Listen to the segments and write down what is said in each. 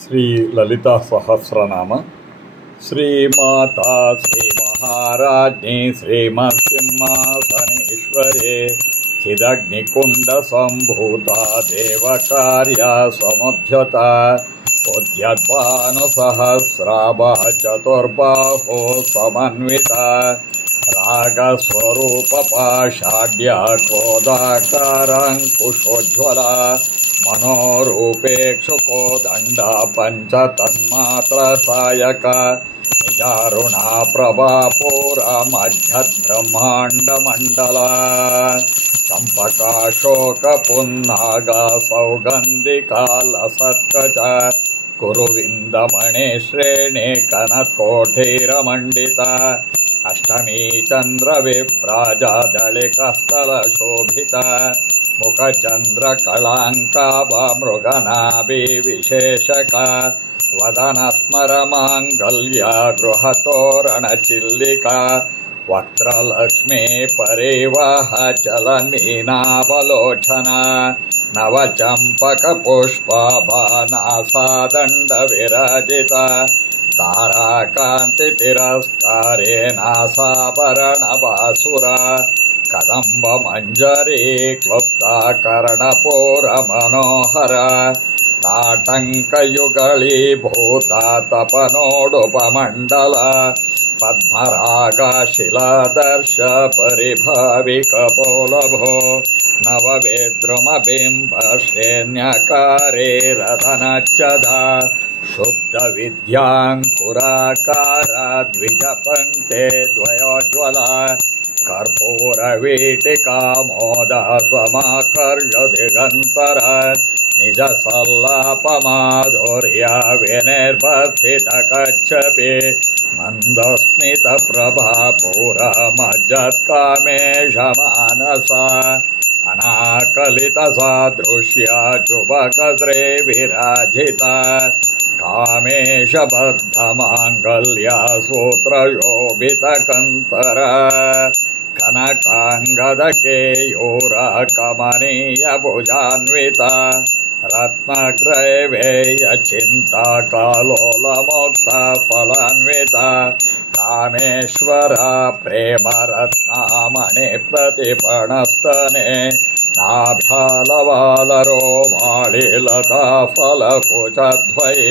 श्री ललिता सहस्रनाम श्रीमाता श्रीमहाराज्ञी श्रीमत्सिंहासनेश्वरे चिदग्निकुण्डसम्भूता देवकार्या समुद्यता उद्यद्भानुसहस्राभा चतुर्बाहो समन्विता रागस्वरूपपाषाढ्या क्रोधाकाराङ्कुशोज्ज्वला मनोरूपेक्षुको दण्डा पञ्चतन्मात्रसायका निजारुणा प्रभापुरा मध्यद्ब्रह्माण्डमण्डला चम्पकाशोकपुन्नागा सौगन्धिका लसत्कचा कुरुविन्दमणिश्रेणे कनत्कोठीरमण्डिता अष्टमी चन्द्रविभ्राजा दलिकस्थलशोभिता मुखचन्द्रकलाङ्काभा मृगनाभिविशेषका वदनस्मरमाङ्गल्या गृहतोरणचिल्लिका वक्त्रलक्ष्मी परिवाह चलमीनावलोचना नवचम्पकपुष्पाभा नासादण्डविराजिता ताराकान्तितिरस्कारे नासाभरणभासुरा कदम्बमञ्जरी क्लुप्ता कर्णपूरमनोहरा ताटङ्कयुगलीभूता तपनोडुपमण्डला पद्मरागशिलादर्श परिभाविकपोलभो नववेद्रुमबिम्बश्रेण्यकारे रतनच्चदा शुद्धविद्याङ्कुराकारा द्विजपङ्क्ते द्वयोज्ज्वला कर्पूरवीटिका मोदा समाकर्षदिगन्तरा निजसल्लापमाधुर्या विनिर्बर्धितकच्छपि मन्दस्मितप्रभापुरमज्जत्कामेशमानसा अनाकलितसादृश्या चुबकद्रे विराजिता कामेशबद्धमाङ्गल्या सूत्रशोभितकन्तरा कनकाङ्गदकेयूरा कमनीयभुजान्विता रत्नग्रैवेयचिन्ता कालोलमुक्ता फलान्विता कामेश्वरा प्रेमरत्नामणि प्रतिपणस्तने नाभ्यालवालरोमालिलता फलकुचद्वये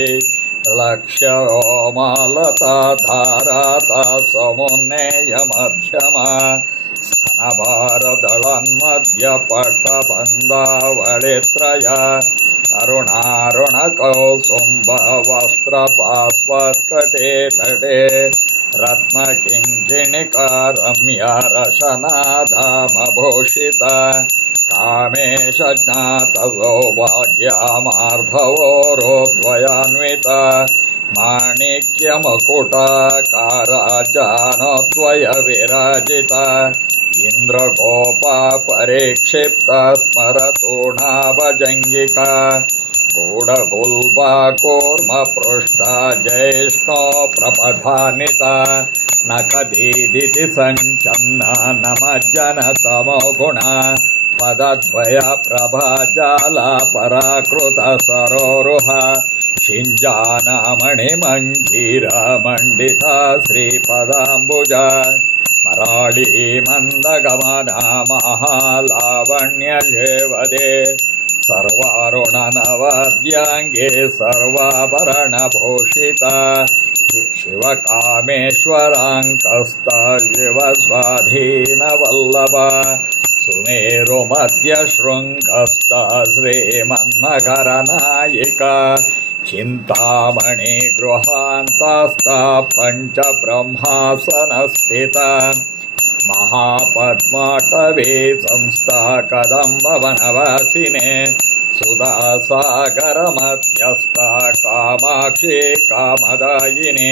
लक्ष्यरोमालता धाराता समुन्नेयमध्यमा स्तनभारदळन्मध्यपट्टबन्धावळित्रया अरुणारुणकौसुम्बवस्त्रपास्वत्कटे तटे रत्नकिङ्किणिका रम्या रशनाधामभूषिता कामेशज्ञातसौभाग्यामार्धवोरोद्वयान्विता माणिक्यमकुटाकारा जानोद्वयविराजिता इन्द्रगोपा परिक्षिप्ता स्मरतूणाभजङ्गिका गूढगुल्बा कूर्मपृष्ठा जैष्णो प्रपधानिता नखदीदिति सञ्चन्ना नमज्जनतमोगुणा पदद्वय प्रभाजाला पराकृत सरोरुहा शिञ्जानमणिमञ्जीरा मण्डिता श्रीपदाम्बुजा मराळी मन्दगमना महालावण्यशेवदे सर्वारुणनवद्याङ्गे सर्वाभरणभूषिता शिवकामेश्वराङ्कस्ता शिवस्वाधीनवल्लभा सुमेरुमध्यशृङ्गस्ता श्रीमन्नगरनायिका चिन्तामणि गृहान्तास्ता पञ्चब्रह्मासनस्थिता महापद्माटवे संस्था कदम्बवनवासिने सुधासागरमध्यस्था कामाक्षी कामदायिनी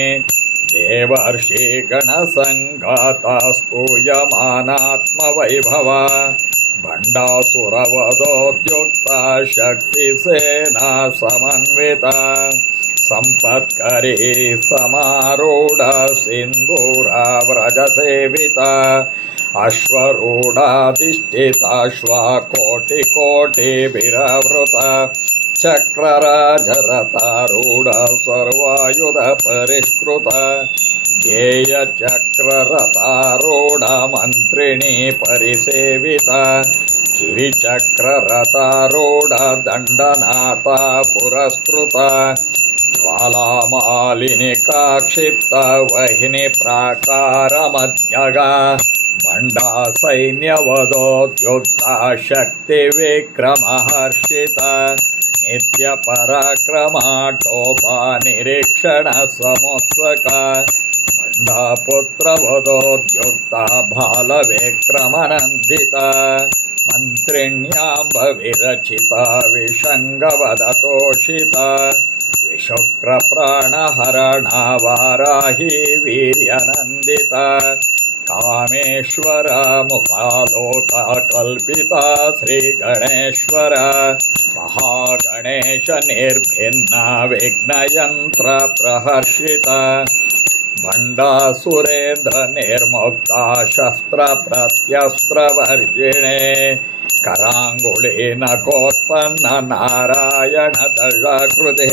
देवर्षि गणसङ्घाता स्तूयमानात्मवैभवा भण्डासुरवधोद्युक्ता शक्तिसेना समन्विता संपत्करी समारूढा सिन्दूरा व्रजसेविता अश्वरूढाधिष्ठिताश्वा कोटिकोटिभिरावृता चक्रराजरतारूढ सर्वायुध परिष्कृत ध्येयचक्ररतारूढ मन्त्रिणी परिसेविता गिरिचक्ररतारूढ दण्डनाथा पुरस्कृता ज्वालामालिनिका क्षिप्ता वहिनी प्राकारमध्यगा भण्डा सैन्यवदोद्युक्ता शक्तिविक्रमहर्षिता नित्यपराक्रमाटोपनिरीक्षण समुत्सका भण्डापुत्रवदोद्युक्ता बालविक्रमनन्दिता मन्त्रिण्याम्ब विरचिता विषङ्गवदतोषिता विशुक्रप्राणहरणा वाराही वीर्यनन्दिता कामेश्वरा मुखालोका कल्पिता श्रीगणेश्वर महागणेश निर्भिन्ना विघ्नयन्त्र प्रहर्षिता भण्डासुरेन्द्र निर्मुक्ता शस्त्र प्रत्यस्त्रवर्जिणे कराङ्गुलीन कोत्पन्न नारायण दशाकृते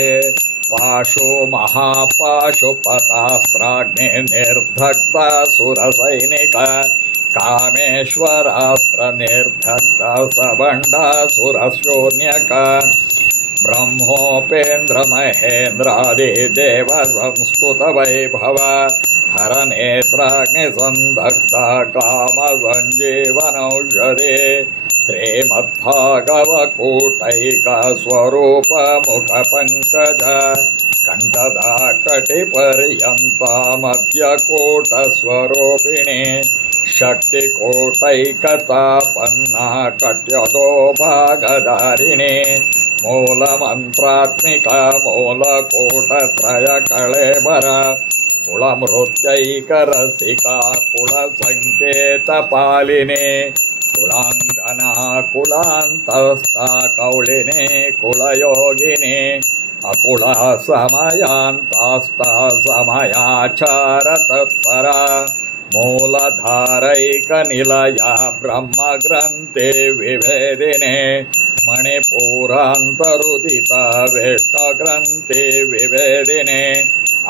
पाशो महापाशुपतास्त्राग्नि निर्दग्धा सुरसैनिका कामेश्वरास्त्र निर्दग्धा सबण्डासुरशून्यका ब्रह्मोपेन्द्र महेन्द्रादिदेव संस्तुत वैभव हरनेत्राग्निसन्दग्धा कामसञ्जीवनौषधे श्रीमद्भागवकूटैका स्वरूप मुखपङ्कज कण्ठदा कटिपर्यन्ता मध्यकूटस्वरूपिणी शक्तिकूटैकतापन्ना कट्यतो भागधारिणी मूलमन्त्रात्मिका मूलकूटत्रयकळेबर कुलमृत्यैकरसिका कुलसङ्केतपालिनी कुलाङ्गना कुलान्तस्था कौलिनी कुलयोगिनी अकुला समयान्तास्ता समयाचारतत्परा मूलधारैकनिलया ब्रह्मग्रन्थे विभेदिने मणिपुरान्तरुदिता विष्णुग्रन्थे विभेदिने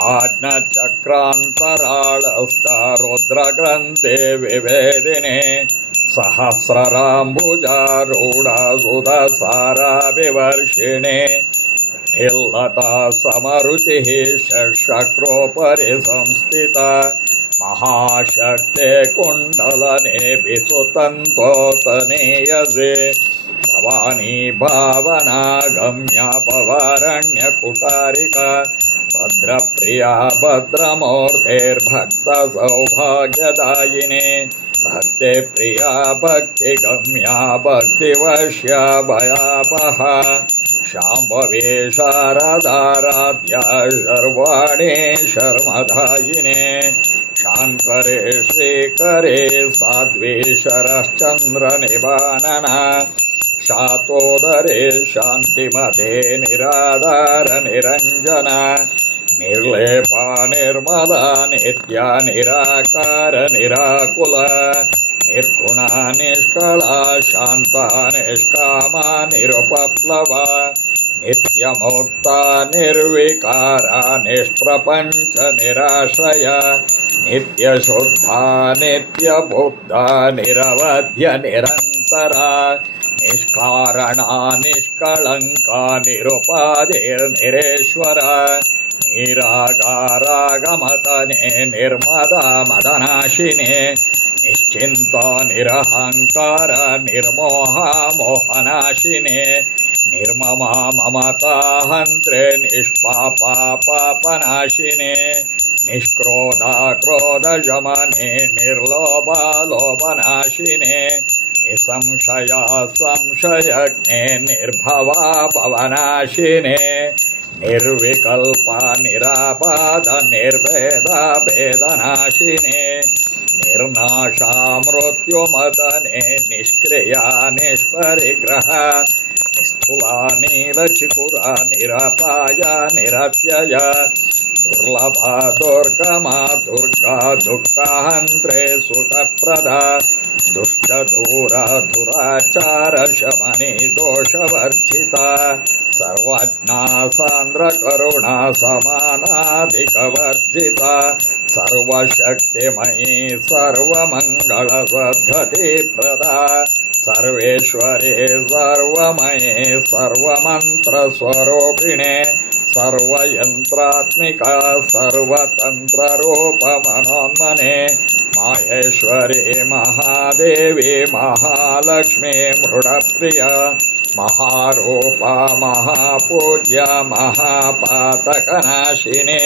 आज्ञचक्रान्तराळस्था रुद्रग्रन्थे विभेदिने सहस्रराम्बुजारूढा सुधसारा विवर्षिणे कटिल्लता समरुचिः षट्शक्रोपरि संस्थिता महाशक्ते कुण्डलने विसुतन्तोतनीयसे भवानी भावना गम्या भवारण्यकुटारिका भद्रप्रिया भद्रमूर्तेर्भक्तसौभाग्यदायिने भक्तिप्रिया भक्तिगम्या भक्तिवश्या भयापहा शाम्भवी शारदाराध्या शर्वाणे शर्मदायिने शाङ्करे श्रीकरे साध्वी शरश्चन्द्रनिबानना शातोदरे शान्तिमते निराधार निरञ्जना निर्लेपा निर्मला नित्या निराकार निराकुला निर्गुणा निष्कला शान्ता निष्कामा निरुपप्लवा नित्यमुक्ता निर्विकारा निष्प्रपञ्च निराश्रया नित्यशुद्धा नित्यबुद्धा निरवध्य निरन्तरा निष्कारणा निष्कळङ्का निरुपाधिर्निरेश्वरा निरागारागमतने निर्मदा मदनाशिने निश्चिन्त निरहङ्कार निर्मोहा मोहनाशिने निर्ममा ममता हन्त्रे निष्पापा पापनाशिने निष्क्रोधा क्रोधशमने निर्लोभा लोभनाशिने निसंशया संशयज्ञे निर्भवा भवनाशिने निर्विकल्पा निराबाध निर्भेदा भेदनाशिने निर्नाशा मृत्युमदने निष्क्रिया निष्परिग्रहा निस्थूला नीलचिकुरा निरपाया निरत्यया दुर्लभा दुर्गमा दुर्गा दुःखहन्त्रे सुखप्रदा दुष्टदूरा दुराचार शमनी दोषवर्जिता सर्वज्ञा सान्द्रकरुणा समानाधिकवर्जिता सर्वशक्तिमयी सर्वमङ्गलसद्गतिप्रदा सर्वेश्वरे सर्वमये सर्वमन्त्रस्वरूपिणे सर्वयन्त्रात्मिका सर्वतन्त्ररूपमनोन्मने माहेश्वरी महादेवी महालक्ष्मी मृडप्रिया महारूपा महापूज्या महापातकनाशिने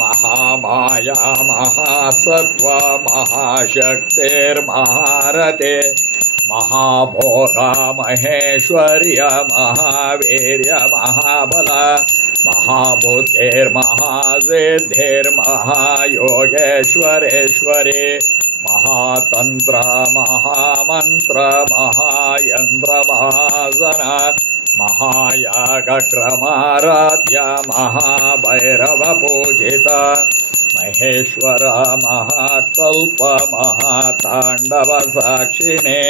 महामाया महासत्त्वा महाशक्तिर्महारते महाभोगा महेश्वर्य महावीर्य महाबला महाबुद्धिर्महासिद्धिर्महायोगेश्वरेश्वरे महातंत्र महामंत्र महायंत्र महासन महायागक्रमाराध्य महाभैरव पूजिता महेश्वर महाकल्प महातांडव साक्षिणे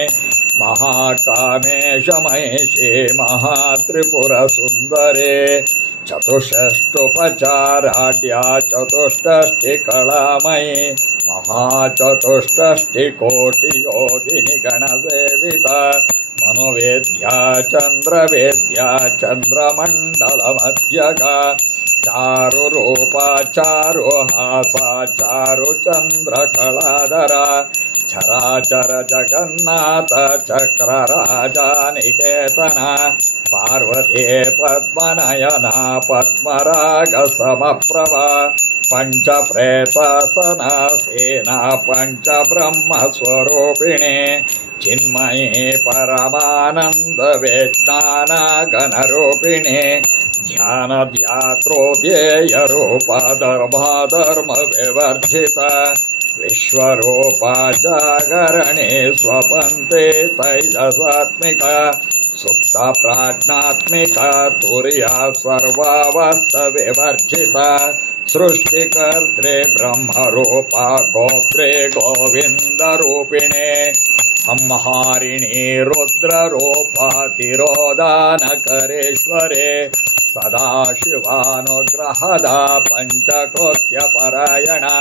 महाकामेश महेशे महात्रिपुरसुन्दरे चतुष्षष्टुपचाराढ्या चतुष्षष्टिकलामयी महाचतुष्षष्टिकोटियोगिनी गणसेविता मनोवेद्या चन्द्रवेद्या चन्द्रमण्डलमध्यगा चारुरूपा चारुहासा चारुचन्द्रकलाधरा चराचर जगन्नाथ चक्रराजानिकेतना पार्वती पद्मनयना पद्मरागसमप्रभा पञ्चप्रेतासना सेना पञ्चब्रह्मस्वरूपिणे चिन्मयी परमानन्दविज्ञानगणरूपिणे ध्यानध्यात्रोध्येयरूपा धर्मविवर्जिता विश्वरूपा जागरणे स्वपन्ते तैजसात्मिका सुप्ता प्राज्ञात्मिका तुर्या सर्वावस्थविवर्जिता सृष्टिकर्त्रे ब्रह्मरूपा गोत्रे गोविन्दरूपिणे संहारिणी रुद्ररूपा तिरोदानकरेश्वरे सदाशिवानुग्रहदा पञ्चकृत्यपरायणा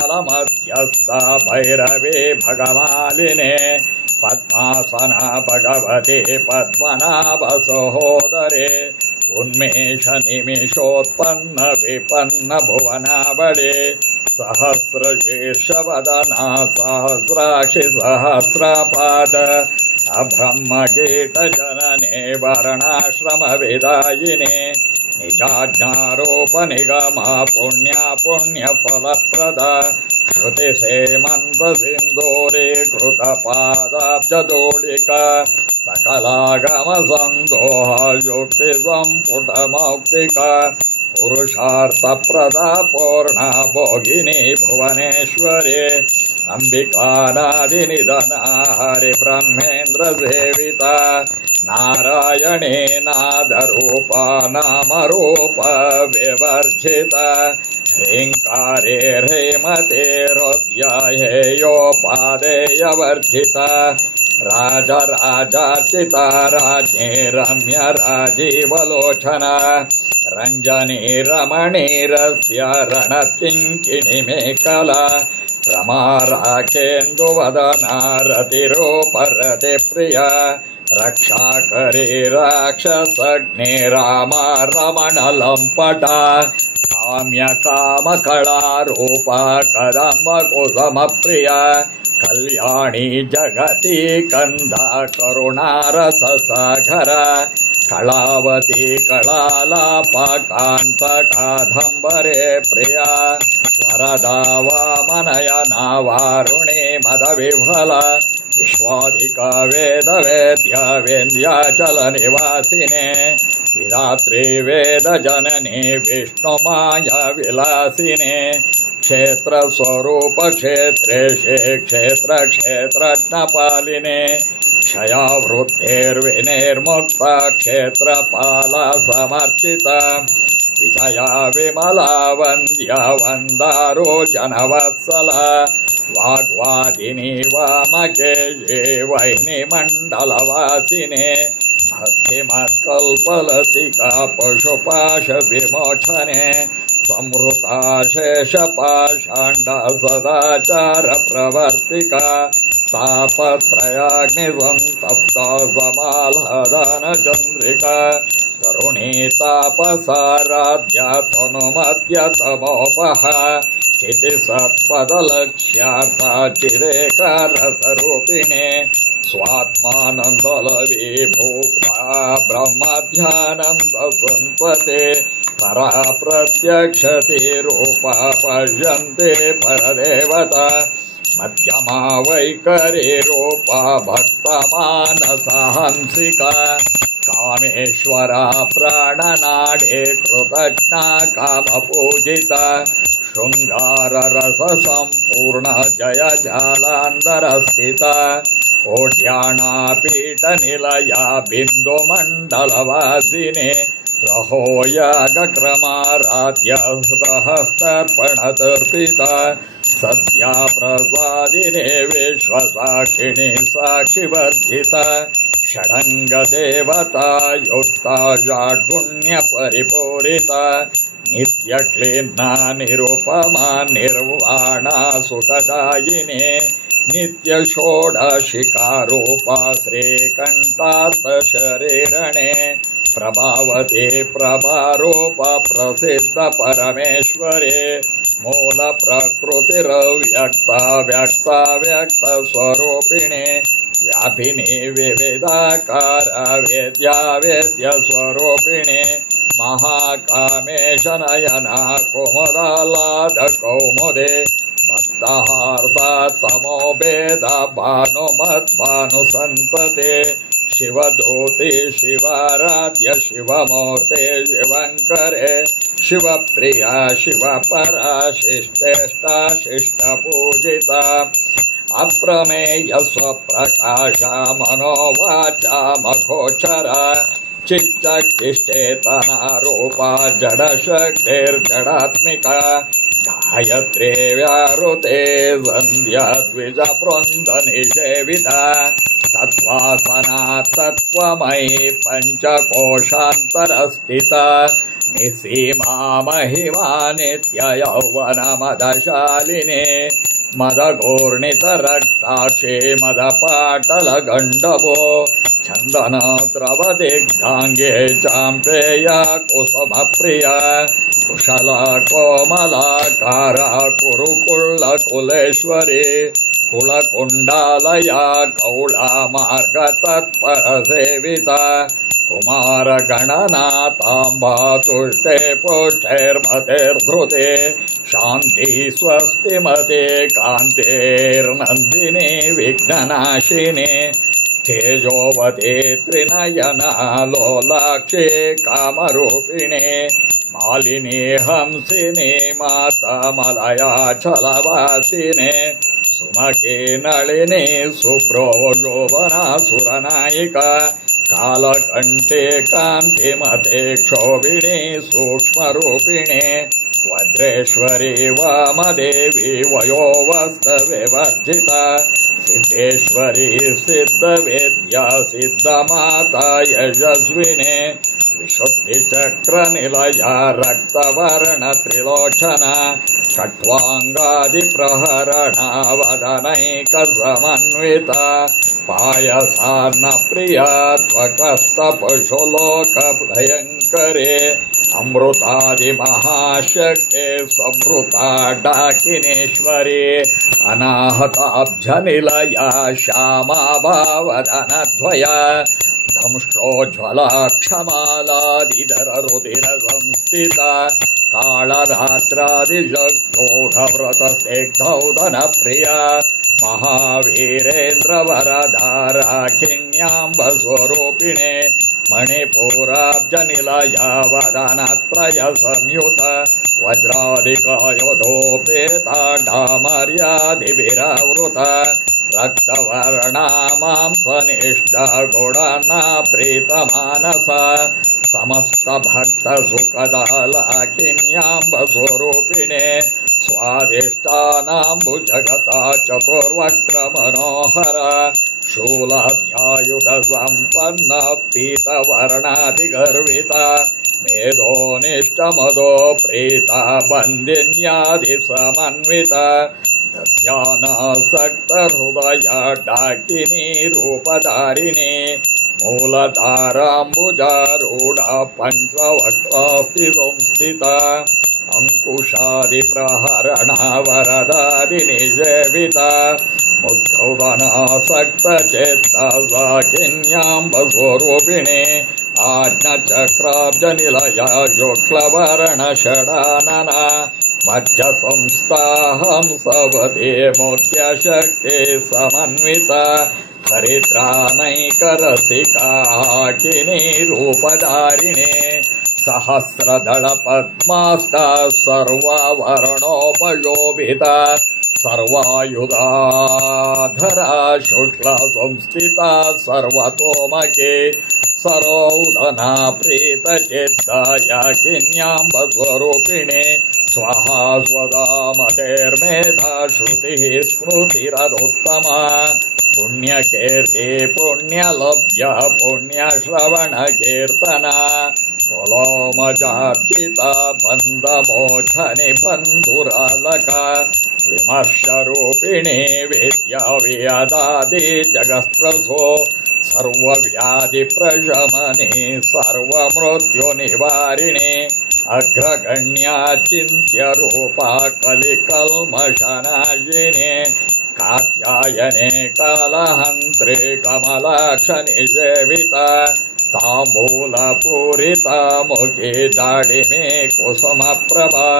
भानुमण्डलमध्यस्था भैरवे भगमालिने पद्मासना भगवते पद्मनाभसहोदरे उन्मेषनिमिषोत्पन्न विपन्न भुवनावळे सहस्रशीर्षवदना सहस्राक्षि सहस्रपाद अब्रह्मकीटजनने वर्णाश्रमविदायिने निजाज्ञारोपनिगमा पुण्या पुण्यफलप्रदा श्रुतिसेमन्तसिन्दूरे कृतपादाब्जदोलिका सकलागमसन्दोहा युक्तिसम्पुटमौक्तिका पुरुषार्थप्रदा पूर्णा भोगिनी भुवनेश्वरे अम्बिकानादिनिधना हरिब्रह्मेन्द्रसेविता नारायणे नादरूपा नामरूपा विवर्जिता ह्रीङ्कारे ह्रीमते हृद्याहेयोपादेयवर्जिता राजराजार्चिता राज्ञे रम्य राजीवलोचना रञ्जनी रमणीरस्य रणकिङ्किणिमेकला रमाराकेन्दुवदना रतिरूपरतिप्रिया रक्षाकरी राक्षसग्ने रामा रमणलम्पटा काम्यकामकलारूपा कदम्बकुसुमप्रिया कल्याणी जगती कन्दा करुणारससागरा कलावती कलालापा कान्तकादम्बरे प्रिया वरदा वामनयना वारुणे मदविह्वला विश्वाधिका वेदवेद्या विन्ध्याचलनिवासिने विधात्री वेदजननी विष्णुमाया विलासिने क्षेत्रस्वरूप क्षेत्रेशे क्षेत्रक्षेत्रज्ञपालिने क्षयावृत्तिर्विनिर्मुक्ता क्षेत्रपाला समर्चिता विजया विमला वन्द्या वन्दारो जनवत्सला वाग्वादिनी वामकेशे वह्निमण्डलवासिने भक्तिमत्कल्पलतिका पशुपाशविमोचने संहृता शेषपाषाण्डा सदाचारप्रवर्तिका तापत्रयाग्निसन्तप्ता समाह्लादनचन्द्रिका तरुणी तापसाराध्या तनुमत्यतमोपहा चितिसत्पदलक्ष्यार्था चिदेकारसरूपिणे स्वात्मानन्दलविभूता ब्रह्मध्यानन्दसंपते परा प्रत्यक्षते रूपा पश्यन्ते परदेवता मध्यमा वैकरे रूपा भक्तमानसहंसिका कामेश्वरा प्राणनाडे कृतज्ञा कामपूजिता शृङ्गाररससम्पूर्ण जय जालान्तरस्थिता ओढ्याणापीठनिलया बिन्दुमण्डलवासिने रहोयागक्रमाराध्य सहस्तर्पणतर्पिता सद्या प्रसादिने विश्वसाक्षिणी साक्षिवर्जिता षडङ्गदेवता युक्ता षड्गुण्यपरिपूरिता नित्यक्लीन्ना निरुपमा निर्वाणा सुखदायिने नित्यषोडशिकारूपा श्रीकण्ठार्थशरीरणे प्रभावते प्रभारूपा प्रसिद्धपरमेश्वरे मूलप्रकृतिरव्यक्ता व्यक्ता व्यक्तस्वरूपिणे व्यापिनी विविधाकारा वेद्या वेद्यस्वरूपिणे महाकामेशनयना कुमुदालाधकौमुदे भक्तहार्दा तमोभेदा भानुमद्भानुसन्तते शिवदूते शिवाराध्य शिवमूर्ते शिवङ्करे शिवप्रिया शिवपरा शिष्टेष्टा शिष्टपूजिता अप्रमेय स्वप्रकाशा मनोवाचा मखोचरा चित्तकिष्टेतना रूपा जडशक्तिर्जडात्मिका गायत्रे व्याहृते सन्ध्या द्विजवृन्दनिषेविता तत्त्वासना तत्त्वमयी पञ्चकोशान्तरस्थिता निसीमा महिमा नित्ययौवनमदशालिने मदघूर्णितरक्ताक्षे मदपाटलगण्डवो चन्दनद्रवदिग्धाङ्गे चाम्पेया कुसुमप्रिया कुशला कोमलाकारा कुरुकुळ्ळकुलेश्वरी कुलकुण्डालया कौळामार्गतत्परसेविता कुमारगणनाथाम्बा तुष्टे पुष्टैर्मतेर्धृते शान्ति स्वस्तिमते कान्तेर्नन्दिनी विघ्ननाशिनी तेजोवते त्रिनयना लोलाक्षे कामरूपिणे मालिनी हंसिनी माता मलया छलवासिने सुमके नलिनी सुप्रोजोवना सुरनायिका कालकण्ठे कान्तिमते क्षोभिणी सूक्ष्मरूपिणे वज्रेश्वरी वामदेवी वयोवस्तविवर्जिता सिद्धेश्वरी सिद्धवेद्या सिद्धमाता यशस्विने विशुद्धिचक्रनिलया रक्तवर्णत्रिलोचना कट्वाङ्गादिप्रहरणा वदनैकसमन्विता पायसान्नप्रिया त्वकस्तपशुलोकभयङ्करे अमृतादिमहाशक्ते संवृता डाकिनेश्वरी अनाहताब्जनिलया श्यामा भावदनद्वया दंष्ट्रोज्ज्वलाक्षमालादिधररुधिरसंस्थिता कालरात्रादिजग्योढव्रतस्निग्धौदनप्रिया महावीरेन्द्रवरदाराखिण्याम्बस्वरूपिणे मणिपुराब्जनिलया वदनत्रयसंयुत वज्रादिकायुधोपेता डामर्यादिभिरावृता रक्तवर्णा मांसनिष्ठा गुणाना प्रीतमानसा समस्तभक्तसुखदालाकिन्याम्बस्वरूपिणे स्वादिष्टानाम्बुजगता चतुर्वक्त्रमनोहरा शूलाध्यायुधसम्पन्नः पीतवर्णातिगर्विता मेधोनिष्ठमदो प्रीता बन्दिन्यादिसमन्विता दध्यानासक्तहृदया डाकिनी रूपधारिणी मूलधाराम्बुजारूढा पञ्चवक्त्रास्ति संस्थिता अङ्कुशादिप्रहरणा वरदादिनिषेविता मुद्धौवनासक्तचेत्ता साकिन्याम्बस्वरूपिणे आज्ञचक्राब्जनिलया शुक्लवर्णषडानना मध्यसंस्थाहंसवते मुख्यशक्ति समन्विता हरिद्रानैकरसिका किनी रूपधारिणे सहस्रदलपद्मास्ता सर्वाभरणोपशोभिता सर्वायुधाधरा शुक्लसंस्थिता सर्वतोमके सरोदना प्रीतचित्ता याकिन्याम्बस्वरूपिणे स्वाहा स्वदा मतेर्मेधा श्रुतिः स्मृतिरनुत्तमा पुण्यकीर्ति पुण्यलभ्य पुण्यश्रवणकीर्तना कुलोमजार्जिता बन्धमोचनि बन्धुरालका विमर्शरूपिणी विद्या वियदादि जगत्प्रसो सर्वव्याधिप्रशमने सर्वमृत्युनिवारिणे अग्रगण्या चिन्त्यरूपा कलिकल्मषनाशिने कात्यायने कालहन्त्रे कमलाक्षनिसेविता ताम्बूलपूरिता मुखे दाडिमे कुसुमप्रभा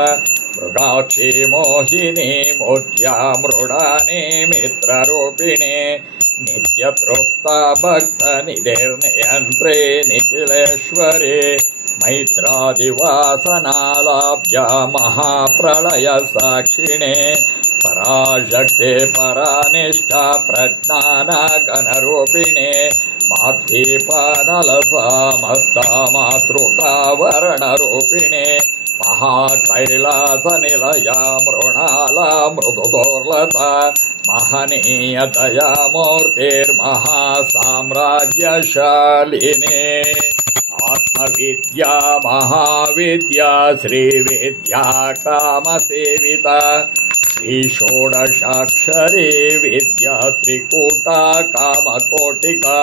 मृगाक्षी मोहिनी मुख्या मृडानी मित्ररूपिणे नित्यतृप्ता भक्तनिधिर्नियन्त्रे निखिलेश्वरे मैत्रादिवासनालाभ्या महाप्रलयसाक्षिणे पराशक्ते परानिष्ठा प्रज्ञानागणरूपिणे माध्वीपानलसा मत्ता मातृकावर्णरूपिणे महाकैलासनिलया मृणाला मृदुदोर्लता महनीयतया मूर्तिर्महासाम्राज्यशालिने आत्मविद्या महाविद्या श्रीविद्या कामसेविता श्रीषोडशाक्षरी विद्या त्रिकूटा कामकोटिका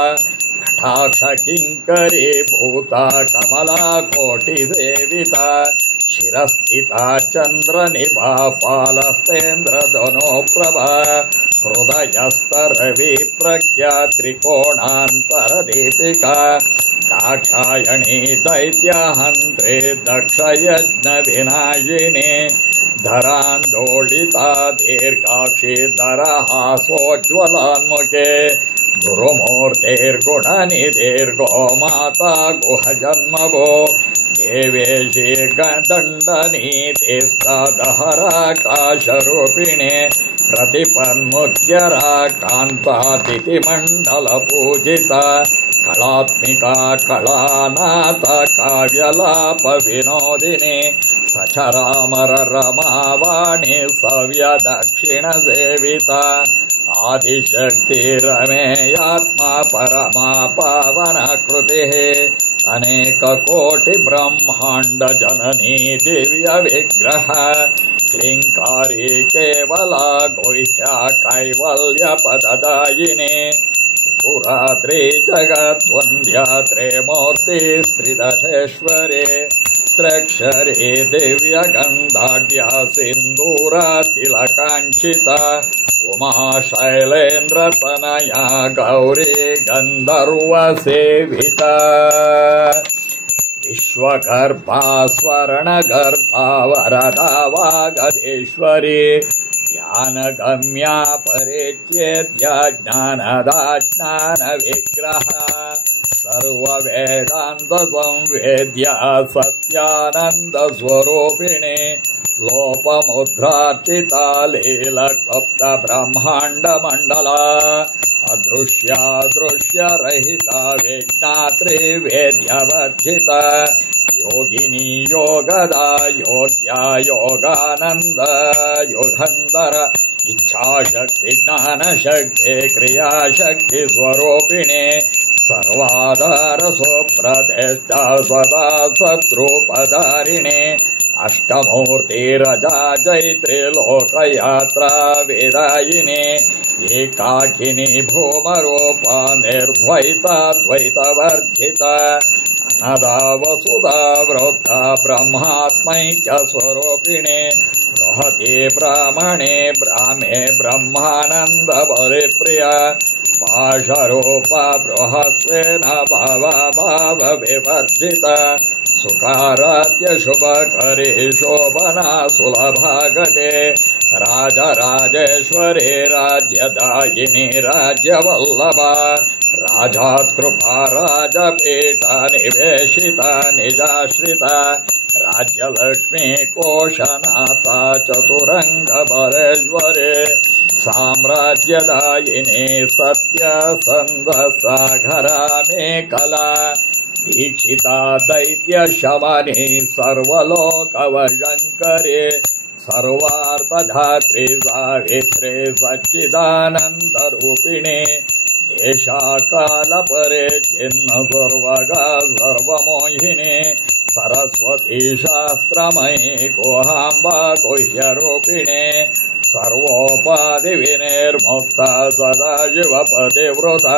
कटाक्षकिङ्करी भूता कमलाकोटिसेविता शिरस्थिता चन्द्रनिभा फालस्तेन्द्रधनुप्रभा हृदयस्तरविप्रख्या त्रिकोणान्तरदीपिका दाक्षायणी दैत्यहन्त्रे दक्षयज्ञविनाशिनी धरान्दोलिता दीर्घाक्षी दरहासोज्ज्वलान्मुखे गुरुमूर्तिर्गुणनिधिर्गो माता गुहजन्मभो देवेशी गदण्डनीतिस्तदहराकाशरूपिणे प्रतिपन्मुख्यरा कान्तातिथिमण्डलपूजिता कलात्मिका कलानाथा काव्यलापविनोदिनी सचरामररमावाणी सव्यदक्षिणसेविता आदिशक्तिरमेयात्मा परमा पावनकृतिः अनेककोटिब्रह्माण्डजननी दिव्यविग्रह क्लिङ्कारी केवला गुह्या कैवल्यपददायिनी पुरात्रि जगद्वन्द्या त्रयमूर्तिस्त्रिदशेश्वरे त्र्यक्षरे दिव्यगन्धाढ्या सिन्दूरतिलकाञ्चिता उमा शैलेन्द्रतनया गौरी गन्धर्वसेविता विश्वगर्भा स्वर्णगर्भा वरदा वागधेश्वरी ध्यानगम्या परेच्येद्या ज्ञानदा ज्ञानविग्रहा सर्ववेदान्तसंवेद्या सत्यानन्दस्वरूपिणे लोपमुद्रार्चिता लीलक्लुप्तब्रह्माण्डमण्डला अदृश्यादृश्यरहिता विज्ञात्री वेद्यवर्जिता योगिनी योगदा योग्या योगानन्द युगन्धर इच्छाशक्ति ज्ञानशक्ति क्रियाशक्ति स्वरूपिणे सर्वाधार सुप्रतिष्ठा सदा सद्रूपधारिणे अष्टमूर्ति रजा जैत्री लोकयात्रा वेदायिने एकाकिनी भूमरूपा निर्द्वैता द्वैतवर्जिता अनदा वसुधा वृद्धा ब्रह्मात्मैक्यस्वरूपिणे बृहति ब्राह्मणे ब्राह्मे ब्रह्मानंद बलिप्रिया पाशरूपा बृहस्वेन भाव विवर्जिता सुखाराध्य शुभकरे शोभना सुलभागते राजराजेश्वरे राज्यदायिनी राज्यवल्लभा राजात्कृपा राजपीठा निवेशिता निजाश्रिता राज्यलक्ष्मी कोशनाथा चतुरंगबलेश्वरे साम्राज्यदायिनी सत्यसन्धसागरा मेखला दीक्षिता दैत्यशमने सर्वलोकवशङ्करे सर्वार्थधात्री सावित्रे सच्चिदानन्दरूपिणे देशाकालपरे चिन्ह सर्वगा सर्वमोहिने सरस्वती शास्त्रमयी गुहाम्बा गुह्यरूपिणे सर्वोपाधिविनिर्मुक्ता सदाशिवपतिव्रता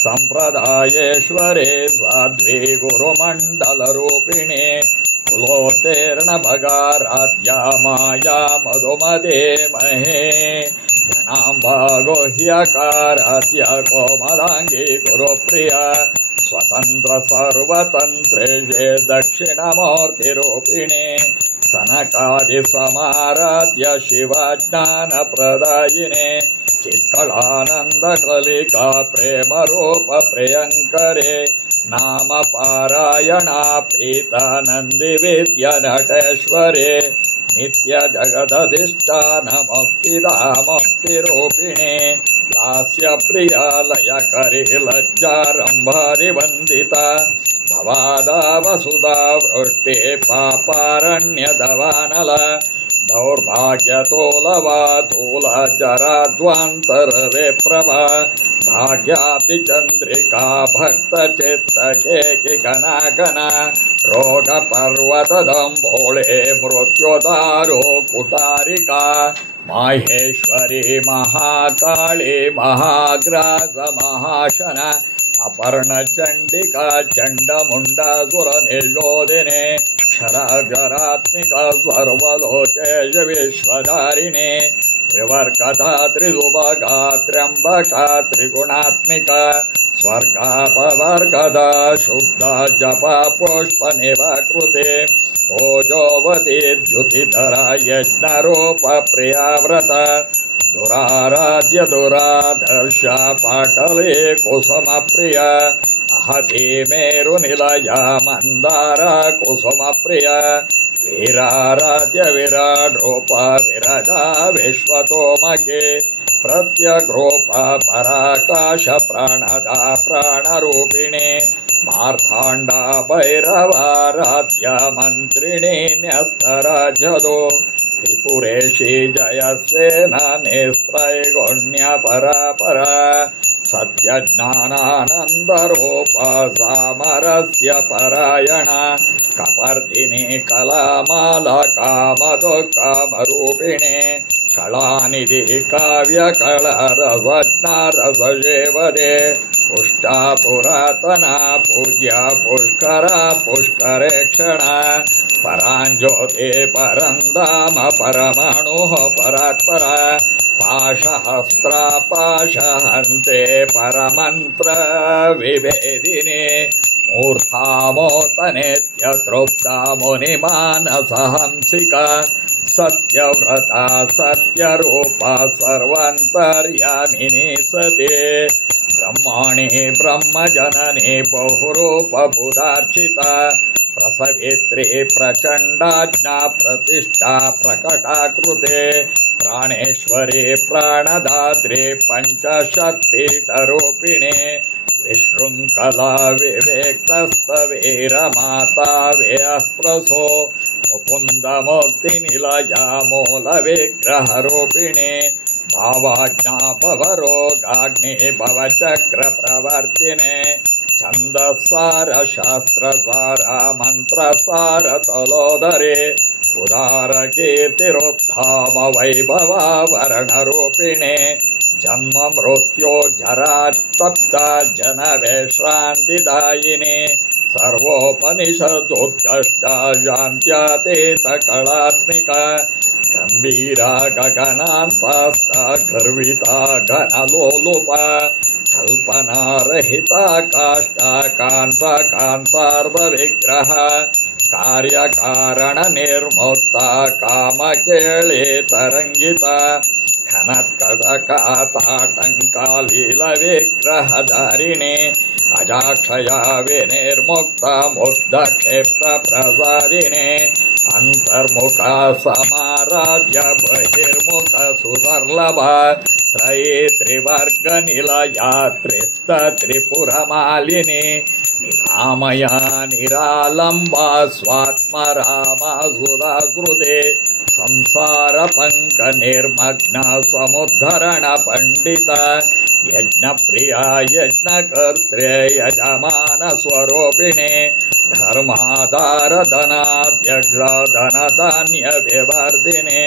संप्रदायेश्वरे साध्वी गुरुमण्डलरूपिणे कुलोत्तीर्णभगाराध्या माया मधुमते महे घनाम्बा गुह्यकाराध्या कोमलाङ्गी गुरुप्रिया स्वतन्त्र सर्वतन्त्रेषे दक्षिणमूर्तिरूपिणे सनकादिसमाराध्य शिवज्ञानप्रदायिने चित्कलानन्दकलिका प्रेमरूप प्रियङ्करे नाम पारायणा प्रीता नन्दिविद्या नटेश्वरे नित्य जगदधिष्ठान मुक्तिदा मुक्तिरूपिणे लास्य प्रिया लयकरी लज्जारम्भारिवन्दिता भवादा वसुधा वृष्टे पापारण्यदवानल दौर्भाग्यतोलवा तूलजराध्वान्तरविप्रभा भाग्यातिचन्द्रिका भक्तचित्तकेकिगणागणा रोगपर्वतदम्भोळे मृत्युदारो कुटारिका माहेश्वरी महाकाली महाग्रास महाशन अपर्णचण्डिका चण्डमुण्डासुरनिर्योधिने क्षराक्षरात्मिका सर्वलोकेश विश्वधारिणे त्रिवर्गदा त्रिसुभगा त्र्यम्बका त्रिगुणात्मिका स्वर्गापवर्गदा शुद्धा जपा पुष्पनिवाकृते ओजोवती द्युतिधरा यज्ञरूप प्रियाव्रता दुराराध्य दुराधर्ष पाटले कुसुमप्रिया अहति मेरुनिलया मन्दारा कुसुमप्रिया वीराराध्य विराडरूपा विरजा विश्वतोमके प्रत्यग्रूपा पराकाश प्राणदा प्राणरूपिणे मार्ताण्डा भैरवाराध्या मन्त्रिणी न्यस्तराजदो त्रिपुरेशी जयसेना नेस्त्रैगुण्य परापरा सत्यज्ञानानन्दरूपा सामरस्य परायणा कपर्दिनी कलामाला कामदुःकामरूपिणे कलानिधि काव्यकलारसज्ञारससेवदे पुष्टा पुरातना पूज्या पुष्करा पुष्करेक्षणा पराञ्ज्योते परन्दाम परमाणुः परात्परा पाशहस्त्रा पाशहन्ते परमन्त्र विभेदिने मूर्धामोतनेत्यतृप्ता मुनिमानसहंसिका सत्यव्रता सत्यरूपा सर्वान्तर्यामिनी सते ब्रह्माणि ब्रह्मजननी बहुरूपबुधार्चिता प्रसवित्री प्रचण्डाज्ञा प्रतिष्ठा प्रकटाकृते प्राणेश्वरी प्राणदात्रे पञ्चशत्पीठरूपिणे विशृङ्खला विवेक्तस्तवीरमाता वेऽस्पृशो मुकुन्दमुक्तिनिलया मूलविग्रहरूपिणे भावाज्ञापवरोगाग्ने भवचक्रप्रवर्तिने छन्दस्सारशास्त्रसारा मन्त्रसारतलोदरे उदारकीर्तिरुत्थाम वैभवावरणरूपिणे जन्म मृत्यो जरात्तप्ता जनविश्रान्तिदायिने सर्वोपनिषदुत्कष्टा शान्त्यातीतकलात्मिका गम्भीरा गगनान्तास्ता गर्विता घनलोलुपा कल्पनारहिता काष्ठा कान्ता कान्तार्धविग्रह कार्यकारणनिर्मुक्ता कामकेळे तरङ्गिता खनत्कटकाताटङ्कालीलविग्रहधारिणे अजाक्षया विनिर्मुक्ता मुग्धक्षेत्रप्रसारिणे अन्तर्मुखा समाराध्य बहिर्मुख सुदर्लभा त्रयी त्रिवर्गनिलया त्रिपुरमालिनी निरामया निरालम्बा स्वात्मरामा सुधाकृते संसारपङ्कनिर्मग्ना समुद्धरण पण्डिता यज्ञप्रिया यज्ञकर्त्रे यजमानस्वरूपिणे धर्माधारधनाध्यक्षा धनधान्यविवर्धिने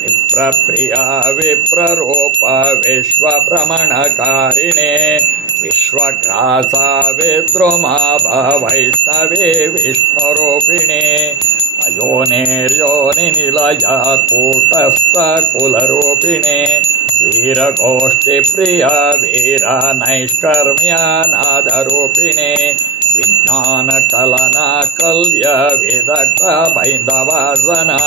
विप्रप्रिया विप्ररूपा विश्वभ्रमणकारिणे विश्वग्रासा विद्रुमाभा वैष्णवे विष्णुरूपिणे अयोनिर्योनिनिलया कूटस्थकुलरूपिणे वीरगोष्ठिप्रिया वीरनैष्कर्म्यानादरूपिणे विज्ञानकलनाकल्य विदग्धा बैन्दवासना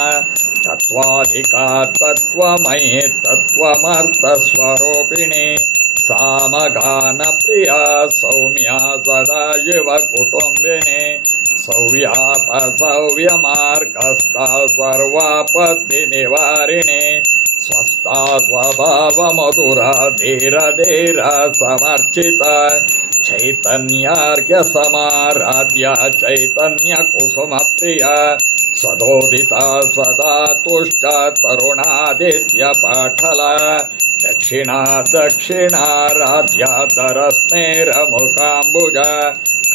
तत्त्वाधिका तत्त्वमयी तत्त्वमर्थस्वरूपिणे सामगानप्रिया सौम्या सदा युवकुटुम्बिने सौव्यापसौव्यमार्गस्था सर्वापद्भिनिवारिणे स्वस्था स्वभावमधुरा धीरधीरा समर्चिता चैतन्यार्घ्यसमाराध्या चैतन्यकुसुमप्रिया सदोदिता सदा तुष्टा तरुणादित्यपाठला दक्षिणा दक्षिणाराध्या तरस्मेरमुखाम्बुजा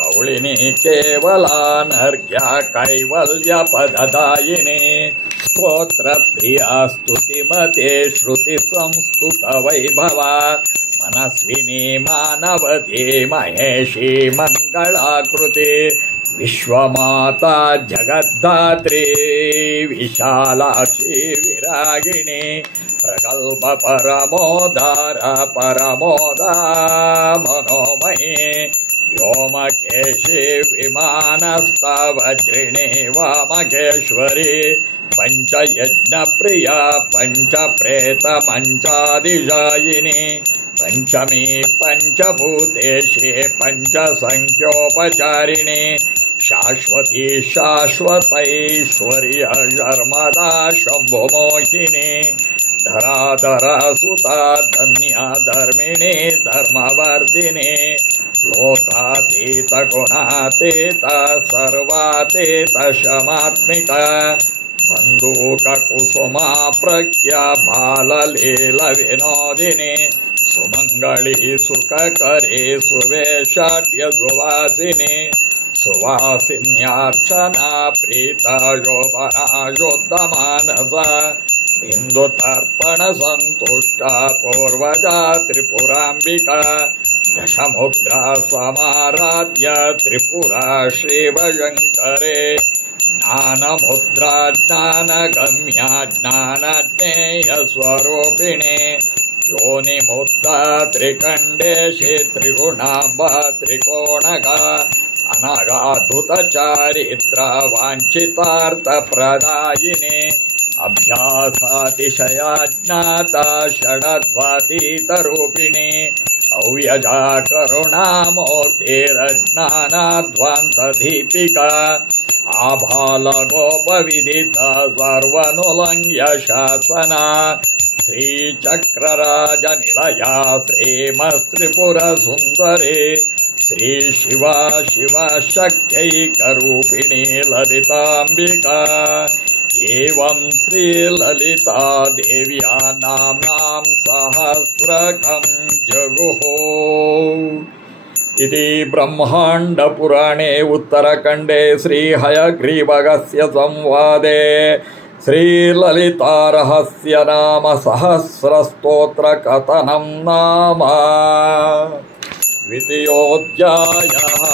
कौलिनी केवलानर्घ्या कैवल्यपददायिनी स्तोत्रप्रिया स्तुतिमते श्रुतिसंस्तुतवैभवा मनस्विनी मानवती महेशी मङ्गलाकृति विश्वमाता जगद्धात्री विशालाक्षी विरागिणी प्रगल्भ परमोदारा परमोदा मनोमयी व्योमकेशी विमानस्था वज्रिणी वामकेश्वरी पञ्चयज्ञप्रिया पञ्चप्रेतमञ्चादिशायिनी पञ्चमी पञ्चभूतेशी पञ्चसङ्ख्योपचारिणी शाश्वती शाश्वतैश्वर्य शर्मदा शम्भुमोहिनी धराधरा सुता धन्या धर्मिणी धर्मवर्धिनी लोकातीत गुणातीत सर्वातीत शमात्मिका बन्धूककुसुमा प्रज्ञा बाललील विनोदिनी सुमङ्गली सुखकरी सुवेशाट्य सुवासिनी सुवासिन्यार्चना प्रीता शोभना शुद्धमानसा बिन्दुतर्पण संतुष्टा पूर्वजा त्रिपुराम्बिका दशमुद्रा समाराध्य त्रिपुरा श्रीवशङ्करे ज्ञानमुद्रा ज्ञानगम्या ज्ञानज्ञेयस्वरूपिणे योनिमुद्रा त्रिकण्डेशे त्रिगुणाम्बा त्रिकोणगा अनगाधुतचारित्रा वाञ्छितार्थप्रदायिने अभ्यासातिशया ज्ञाता षडध्वातीतरूपिणे अव्यजा करुणामूर्तिरज्ञानाध्वान्तदीपिका आभालगोपविदिता सर्वनुलङ्घ्य शासना श्रीचक्रराजनिलया श्रीमस्त्रिपुरसुन्दरे श्रीशिवा शिवा शक्त्यैकरूपिणी ललिताम्बिका एवं श्रीललिता देव्या नाम्नां सहस्रकं जगुः इति ब्रह्माण्डपुराणे उत्तरखण्डे श्रीहयग्रीवस्य संवादे श्रीललितारहस्य नाम सहस्रस्तोत्रकथनं नाम द्वितीयोऽध्यायः।